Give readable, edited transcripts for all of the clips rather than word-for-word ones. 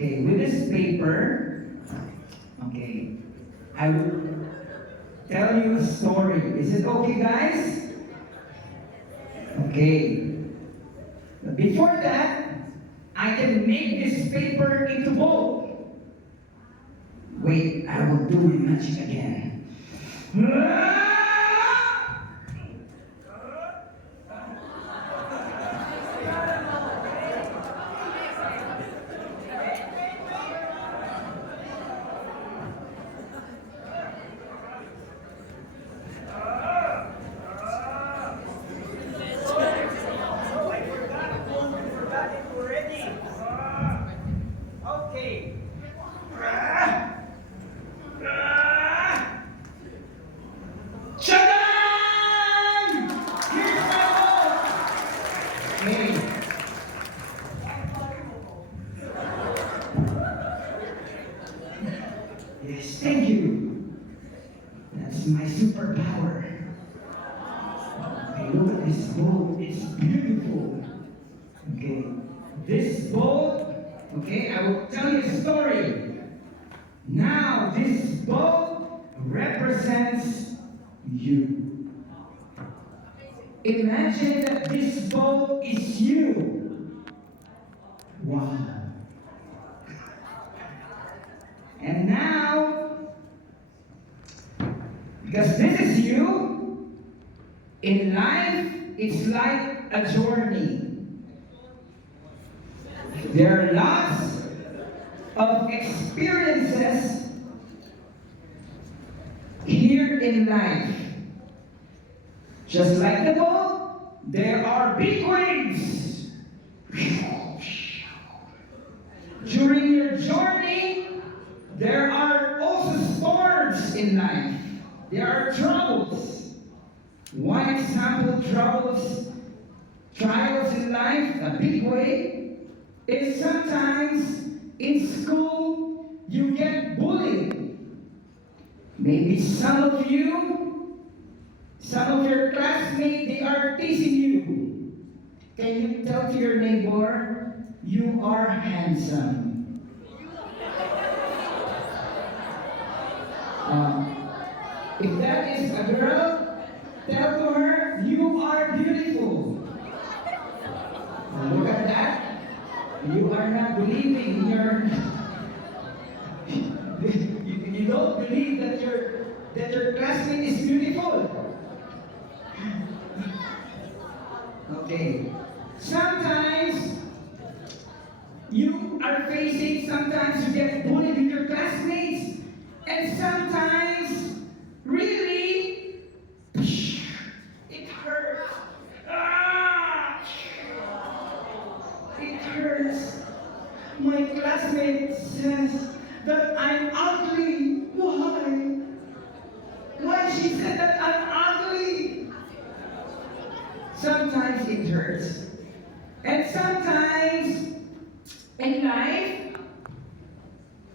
Okay, with this paper, okay, I will tell you a story. Is it okay, guys? Okay. But before that, I can make this paper into bowl. Wait, I will do my magic again. Okay. Chagan! Here's my bowl. Hey. Yes, thank you. That's my superpower. Okay, look at this bowl. It's beautiful. Okay. This bowl, okay, I will tell you a story. Now, this bowl represents you. Imagine that this bowl is you. Wow. And now, because this is you, in life, it's like a journey. There are lots of experiences here in life. Just like the boat, there are big waves. During your journey, there are also storms in life. There are troubles. One example, trials in life, a big way, is sometimes in school you get bullied. Maybe some of your classmates, they are teasing you. Can you tell to your neighbor, you are handsome? If that is a girl, tell to her, you are beautiful. Look at that. You are not believing you don't believe that your classmate is beautiful. Okay. Sometimes sometimes you get bullied with your classmates, and sometimes really it hurts. It hurts. My classmate says that I'm ugly. Why? Why she said that I'm ugly? Sometimes it hurts. And sometimes in life,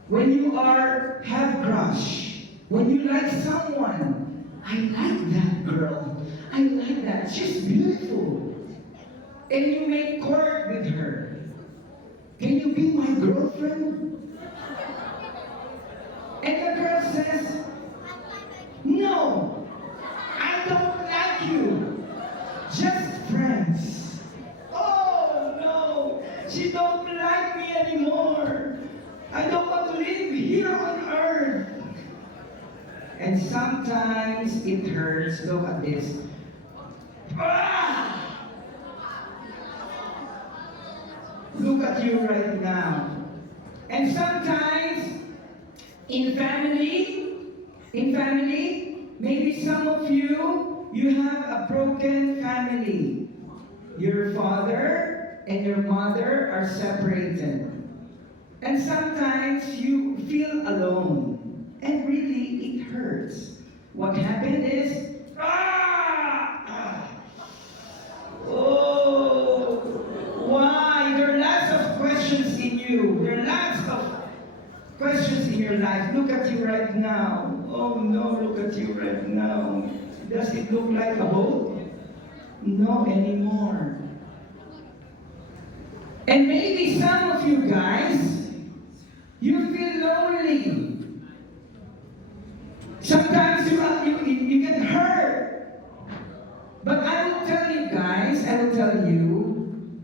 when you have crush, when you like someone, I like that girl. I like that. She's beautiful. And you make court with her. Can you be my girlfriend? And the girl says, no, I don't like you. Just friends. Oh no, she don't like me anymore. I don't want to live here on earth. And sometimes it hurts. Look at this. Ah! Look at you right now. And sometimes in family, maybe some of you have a broken family. Your father and your mother are separated. And sometimes you feel alone. And really, it hurts. What happened is, oh, why? There are lots of questions in you. There are lots of questions in your life. Look at you right now. Oh no, look at you right now. Does it look like a boat? No anymore. And maybe some of you guys, You feel lonely. Sometimes you get hurt. But I will tell you guys, I will tell you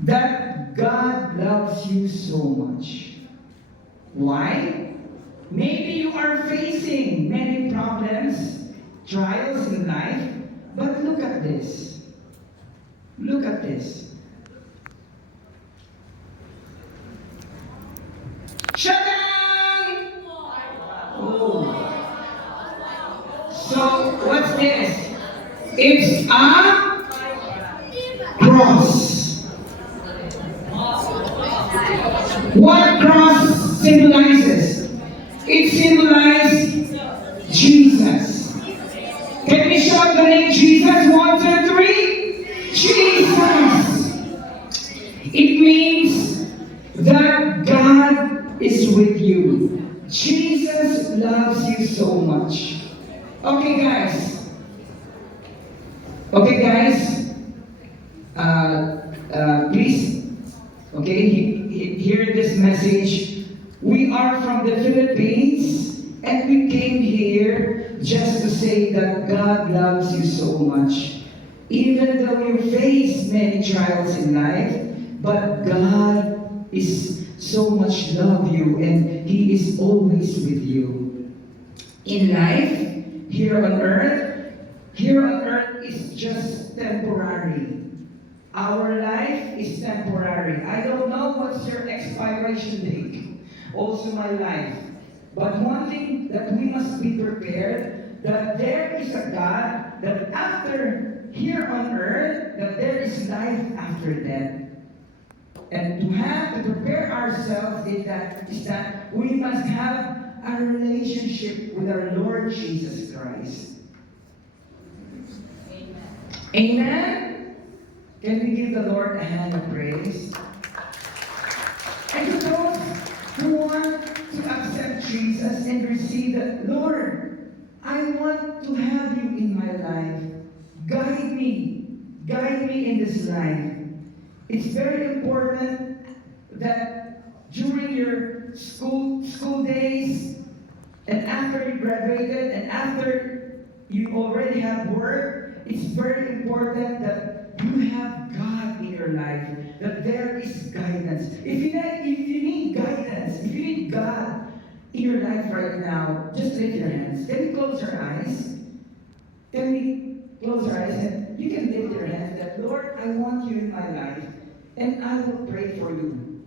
that God loves you so much. Why? Maybe you are facing many problems, trials in life, but look at this. Look at this. Shutdown! Oh. So, what's this? It's a cross. What cross symbolizes? It symbolizes Jesus. Can we shout the name Jesus? 1, 2, 3. Jesus. It means that God is with you. Jesus loves you so much. Okay, guys. Okay, guys. Please. Okay, hear this message. We are from the Philippines, and we came here just to say that God loves you so much. Even though you face many trials in life, but God is so much love you, and He is always with you. In life, here on earth is just temporary. Our life is temporary. I don't know what's your expiration date. Also my life. But one thing that we must be prepared, that there is a God, that after here on earth, that there is life after death. And to prepare ourselves is that we must have a relationship with our Lord Jesus Christ. Amen? Can we give the Lord a hand of praise? And to those who want to accept Jesus and receive the Lord, I want to have you in my life. Guide me in this life. It's very important that during your school days, and after you graduated, and after you already have work, it's very important that you have God in your life, that there is guidance. If you need guidance, if you need God in your life right now, just lift your hands. Can we close our eyes? Can we close our eyes and you can lift your hands that, Lord, I want you in my life, and I will pray for you.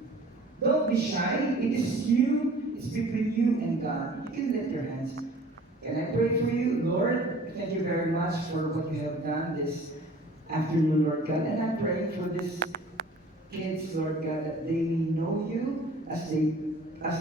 Don't be shy. It is you. It's between you and God. You can lift your hands. Can I pray for you? Lord, thank you very much for what you have done this afternoon, Lord God. And I pray for these kids, Lord God, that they may know you as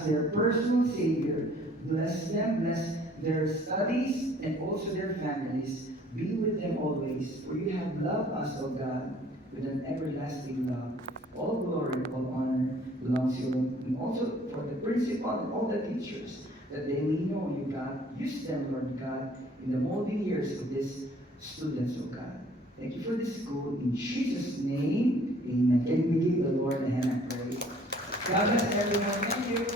their personal Savior. Bless them, bless their studies, and also their families. Be with them always, for you have loved us, O God, with an everlasting love. All glory, all honor belongs to you, and also for the principal and all the teachers, that they may know you, God. Use them, Lord God, in the molding years of these students, O God. Thank you for this school. In Jesus' name, amen. Can we give the Lord a hand of praise? God bless everyone. Thank you.